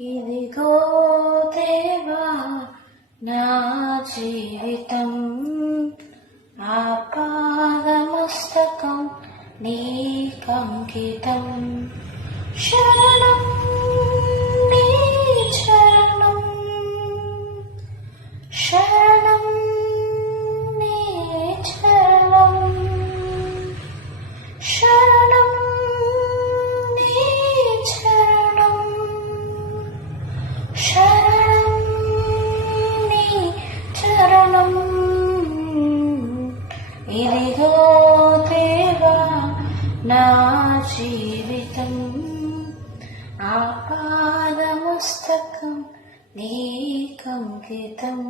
ఇదిగో దేవా నా జీవితం ఆపాదమస్తకం నీకంకితం శరణం నీ చరణం శరణం నీ చరణం శరణం నీ చరణం శరణం నీ చరణం ఇదిగో దేవా నా జీవితం ఆపాదమస్తకం నీకంకితం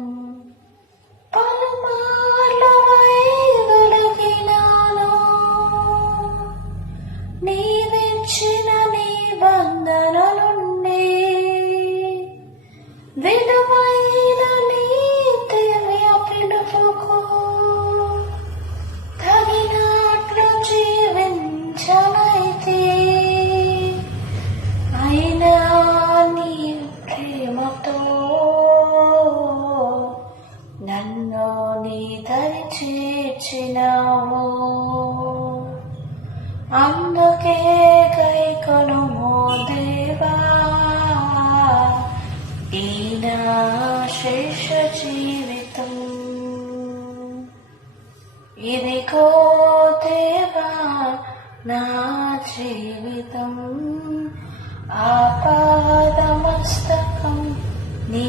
పలుమార్లు వైదొలిగినాను నీవిచ్చిన నిబంధనలుండి విలువైన నీ దివ్య పిలుపుకు తగినట్లు జీవించనైతే అయినా నీ ప్రేమతో నన్ను నీ దరి చేర్చినావు అందుకే కైకొనుము దేవా ఈ నా శేష జీవితం ఇదిగో దేవా నా జీవితం ఆపాదమస్తకం నీ